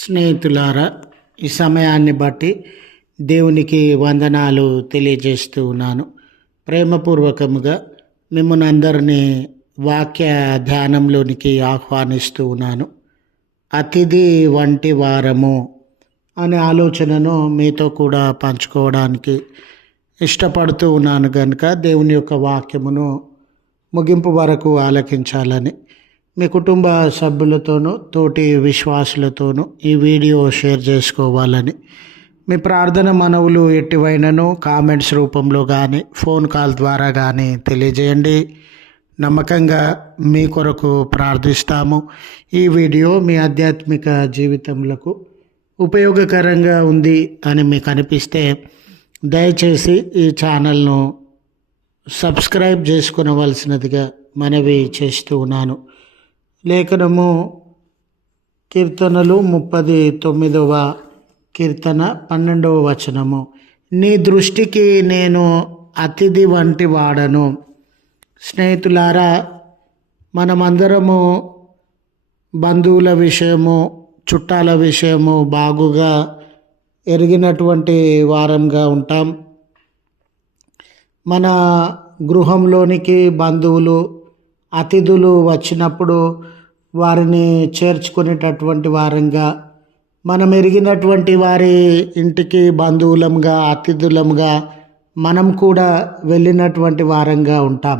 స్నేహితులారా, ఈ సమయాన్ని బట్టి దేవునికి వందనాలు తెలియజేస్తూ ఉన్నాను. ప్రేమపూర్వకముగా మిమ్మల్ని అందరినీ వాక్య ధ్యానంలోనికి ఆహ్వానిస్తూ ఉన్నాను. అతిథి వంటి వారము అనే ఆలోచనను మీతో కూడా పంచుకోవడానికి ఇష్టపడుతూ ఉన్నాను కనుక దేవుని యొక్క వాక్యమును ముగింపు వరకు ఆలకించాలని మీ కుటుంబ సభ్యులతోనూ తోటి విశ్వాసులతోనూ ఈ వీడియో షేర్ చేసుకోవాలని మీ ప్రార్థన మనవులు ఎట్టివైనను కామెంట్స్ రూపంలో కానీ ఫోన్ కాల్ ద్వారా కానీ తెలియజేయండి. నమ్మకంగా మీ కొరకు ప్రార్థిస్తాము. ఈ వీడియో మీ ఆధ్యాత్మిక జీవితములకు ఉపయోగకరంగా ఉంది అని మీకు అనిపిస్తే దయచేసి ఈ ఛానల్ను సబ్స్క్రైబ్ చేసుకునవలసినదిగా మనవి చేస్తూ ఉన్నాను. లేఖనము కీర్తనలు 39వ కీర్తన 12వ వచనము. నీ దృష్టికి నేను అతిథి వంటి వాడను. స్నేహితులారా, మనమందరము బంధువుల విషయము, చుట్టాల విషయము బాగుగా ఎరిగినటువంటి వారంగా ఉంటాం. మన గృహంలోనికి బంధువులు, అతిథులు వచ్చినప్పుడు వారిని చేర్చుకునేటటువంటి వారంగా, మనం ఎరిగినటువంటి వారి ఇంటికి బంధువులంగా, అతిథులంగా మనం కూడా వెళ్ళినటువంటి వారంగా ఉంటాం.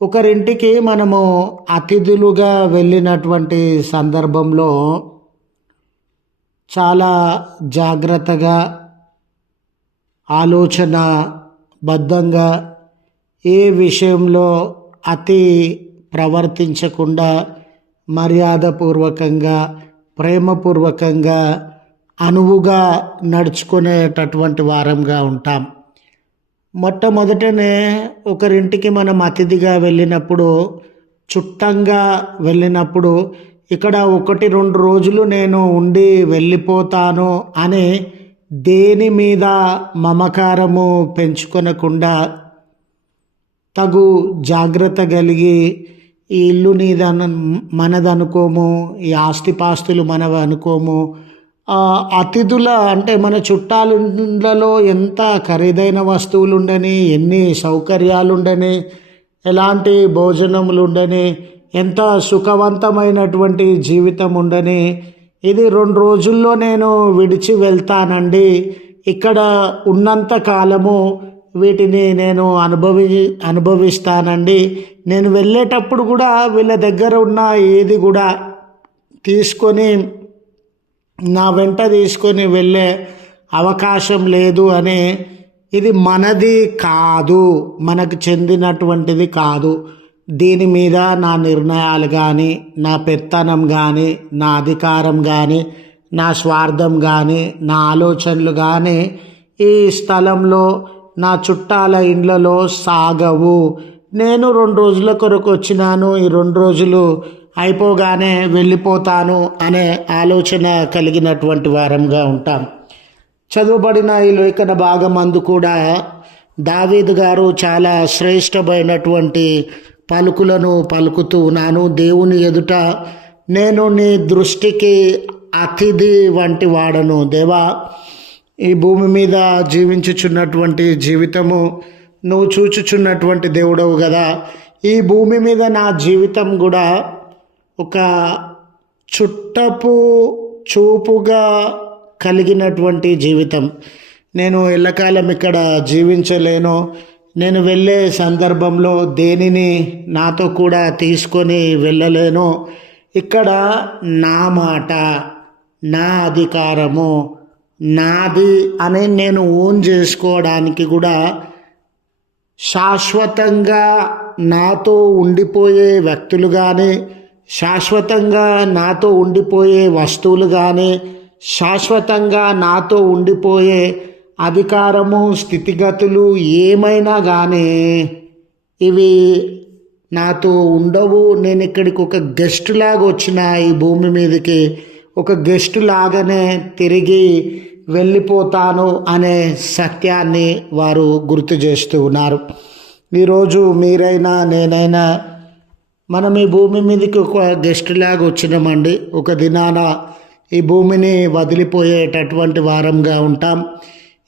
ఒకరింటికి మనము అతిథులుగా వెళ్ళినటువంటి సందర్భంలో చాలా జాగ్రత్తగా, ఆలోచన బద్ధంగా, ఏ విషయంలో అతి ప్రవర్తించకుండా మర్యాదపూర్వకంగా, ప్రేమపూర్వకంగా, అనువుగా నడుచుకునేటటువంటి వారంగా ఉంటాం. మొట్టమొదటనే ఒకరింటికి మనం అతిథిగా వెళ్ళినప్పుడు, చుట్టంగా వెళ్ళినప్పుడు, ఇక్కడ 1-2 రోజులు నేను ఉండి వెళ్ళిపోతాను అని దేని మీద మమకారము పెంచుకొనకుండా తగు జాగ్రత్త కలిగి, ఈ ఇల్లు మనదనుకోము, ఈ ఆస్తిపాస్తులు మనవి అనుకోము. అతిథుల అంటే మన చుట్టాలలో ఎంత ఖరీదైన వస్తువులు ఉండని, ఎన్ని సౌకర్యాలు ఉండని, ఎలాంటి భోజనములు ఉండని, ఎంత సుఖవంతమైనటువంటి జీవితం ఉండని, ఇది 2 రోజుల్లో నేను విడిచి వెళ్తానండి, ఇక్కడ ఉన్నంత కాలము వీటిని నేను అనుభవిస్తానండి, నేను వెళ్ళేటప్పుడు కూడా వీళ్ళ దగ్గర ఉన్న ఏది కూడా తీసుకొని నా వెంట తీసుకొని వెళ్ళే అవకాశం లేదు అని, ఇది మనది కాదు, మనకు చెందినటువంటిది కాదు, దీని మీద నా నిర్ణయాలు కానీ, నా పెత్తనం కానీ, నా అధికారం కానీ, నా స్వార్థం కానీ, నా ఆలోచనలు కానీ ఈ స్థలంలో, నా చుట్టాల ఇండ్లలో సాగవు. నేను 2 రోజుల కొరకు వచ్చినాను, ఈ 2 రోజులు అయిపోగానే వెళ్ళిపోతాను అనే ఆలోచన కలిగినటువంటి వారంగా ఉంటాం. చదువుబడిన ఈ లేఖన భాగమందు కూడా దావీదు గారు చాలా శ్రేష్టమైనటువంటి పలుకులను పలుకుతూ ఉన్నాను. దేవుని ఎదుట నేను నీ దృష్టికి అతిథి వంటి వాడను. దేవా, ఈ భూమి మీద జీవించుచున్నటువంటి జీవితము నువ్వు చూచుచున్నటువంటి దేవుడవు కదా. ఈ భూమి మీద నా జీవితం కూడా ఒక చుట్టపు చూపుగా కలిగినటువంటి జీవితం. నేను ఎల్లకాలం ఇక్కడ జీవించలేను. నేను వెళ్ళే సందర్భంలో దేనిని నాతో కూడా తీసుకొని వెళ్ళలేను. ఇక్కడ నా మాట, నా అధికారము, నాది అని నేను ఓన్ చేసుకోవడానికి కూడా శాశ్వతంగా నాతో ఉండిపోయే వ్యక్తులు కానీ, శాశ్వతంగా నాతో ఉండిపోయే వస్తువులు కానీ, శాశ్వతంగా నాతో ఉండిపోయే అధికారము, స్థితిగతులు ఏమైనా కానీ ఇవి నాతో ఉండవు. నేను ఇక్కడికి ఒక గెస్ట్ లాగా వచ్చిన ఈ భూమి మీదకి ఒక గెస్ట్ లాగానే తిరిగి వెళ్ళిపోతాను అనే సత్యాన్ని వారు గుర్తు చేస్తూ ఉన్నారు. ఈరోజు మీరైనా నేనైనా మనం ఈ భూమి మీదకి ఒక గెస్ట్ లాగా వచ్చినామండి. ఒక దినాన ఈ భూమిని వదిలిపోయేటటువంటి వారంగా ఉంటాం.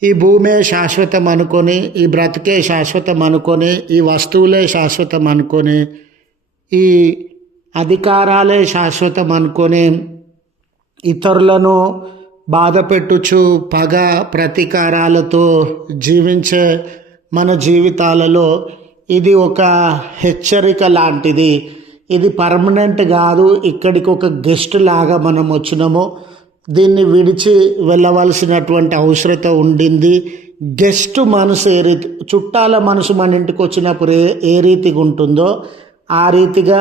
ఈ భూమే శాశ్వతం అనుకొని, ఈ బ్రతికే శాశ్వతం అనుకొని, ఈ వస్తువులే శాశ్వతం అనుకొని, ఈ అధికారాలే శాశ్వతం అనుకొని ఇతరులను బాధ పెట్టుచు పగ ప్రతీకారాలతో జీవించే మన జీవితాలలో ఇది ఒక హెచ్చరిక లాంటిది. ఇది పర్మనెంట్ కాదు. ఇక్కడికి ఒక గెస్ట్ లాగా మనం వచ్చినాము. దీన్ని విడిచి వెళ్ళవలసినటువంటి అవసరత ఉండింది. గెస్ట్ మనసు ఏ రీతి, చుట్టాల మనసు మన ఇంటికి వచ్చినప్పుడు ఏ రీతిగా ఉంటుందో ఆ రీతిగా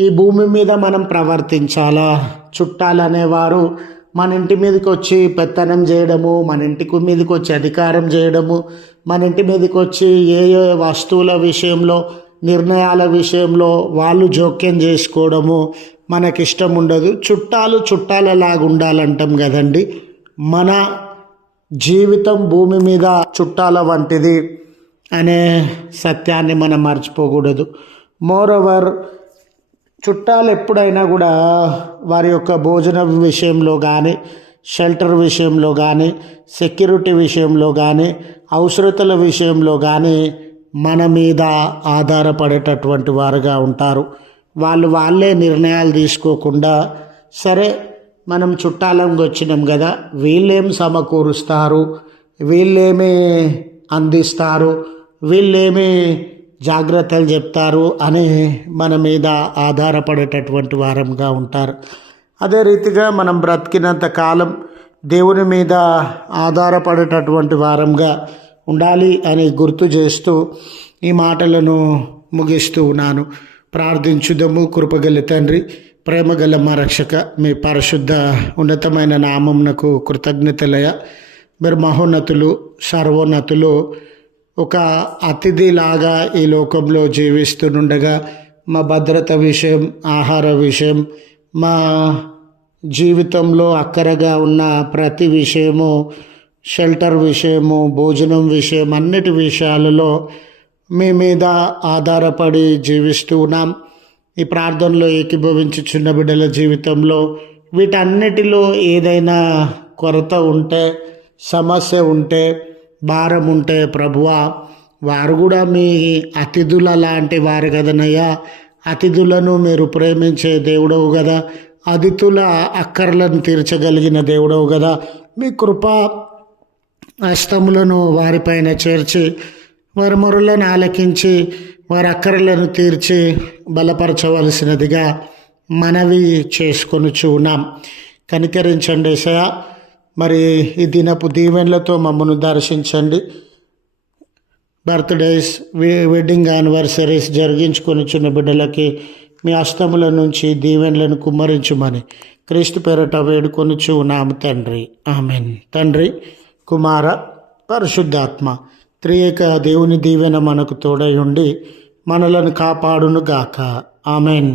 ఈ భూమి మీద మనం ప్రవర్తించాలా. చుట్టాలు అనేవారు మన ఇంటి మీదకి వచ్చి పెత్తనం చేయడము, మన ఇంటికి మీదకి వచ్చి అధికారం చేయడము, మన ఇంటి మీదకి వచ్చి ఏ వస్తువుల విషయంలో, నిర్ణయాల విషయంలో వాళ్ళు జోక్యం చేసుకోవడము మనకిష్టం ఉండదు. చుట్టాలు చుట్టాలలాగా ఉండాలంటాం కదండి. మన జీవితం భూమి మీద చుట్టాల వంటిది అనే సత్యాన్ని మనం మర్చిపోకూడదు. మోరోవర్, చుట్టాలు ఎప్పుడైనా కూడా వారి యొక్క భోజనం విషయంలో కానీ, షెల్టర్ విషయంలో కానీ, సెక్యూరిటీ విషయంలో కానీ, అవసరతల విషయంలో కానీ మన మీద ఆధారపడేటటువంటి వారుగా ఉంటారు. వాళ్ళే నిర్ణయాలు తీసుకోకుండా, సరే మనం చుట్టాలంగా వచ్చినాం కదా, వీళ్ళేం సమకూరుస్తారు, వీళ్ళేమి అందిస్తారు, వీళ్ళేమి జాగ్రత్తలు చెప్తారు అని మన మీద ఆధారపడేటటువంటి వారంగా ఉంటారు. అదే రీతిగా మనం బ్రతికినంత కాలం దేవుని మీద ఆధారపడేటటువంటి వారంగా ఉండాలి అని గుర్తు చేస్తూ ఈ మాటలను ముగిస్తూ ఉన్నాను. ప్రార్థించుదము. కృపగల తండ్రి, ప్రేమగల మా రక్షక, మీ పరిశుద్ధ ఉన్నతమైన నామమునకు కృతజ్ఞతలయ. మీరు మహోన్నతులు, సర్వోన్నతులు. ఒక అతిథిలాగా ఈ లోకంలో జీవిస్తుండగా మా భద్రత విషయం, ఆహార విషయం, మా జీవితంలో అక్కరగా ఉన్న ప్రతి విషయము, షెల్టర్ విషయము, భోజనం విషయం, అన్నిటి విషయాలలో మీ మీద ఆధారపడి జీవిస్తూ ఉన్నాం. ఈ ప్రార్థనలో ఏకీభవించి చిన్న బిడ్డల జీవితంలో వీటన్నిటిలో ఏదైనా కొరత ఉంటే, సమస్య ఉంటే, భారం ఉంటే ప్రభువా, వారు కూడా మీ అతిథుల లాంటి వారు కదనయ్యా. అతిథులను మీరు ప్రేమించే దేవుడవు కదా, అతిథుల అక్కర్లను తీర్చగలిగిన దేవుడవు కదా. మీ కృపా హస్తములను వారిపైన చేర్చి, వారి మొరలను ఆలకించి, వారి అక్కర్లను తీర్చి బలపరచవలసినదిగా మనవి చేసుకొనుచు ఉన్నాం. కనికరించండి యేసయ్యా. మరి ఈ దినపు దీవెనలతో మమ్మను దర్శించండి. బర్త్డేస్, వెడ్డింగ్ యానివర్సరీస్ జరిగించుకొనిచున్న బిడ్డలకి మీ హస్తముల నుంచి దీవెనలను కుమ్మరించుమని క్రీస్తు పేరట వేడుకొనుచు ఉన్నాము తండ్రి. ఆమెన్. తండ్రి, కుమార, పరిశుద్ధాత్మ త్రియేక దేవుని దీవెన మనకు తోడై ఉండి మనలను కాపాడును గాక. ఆమెన్.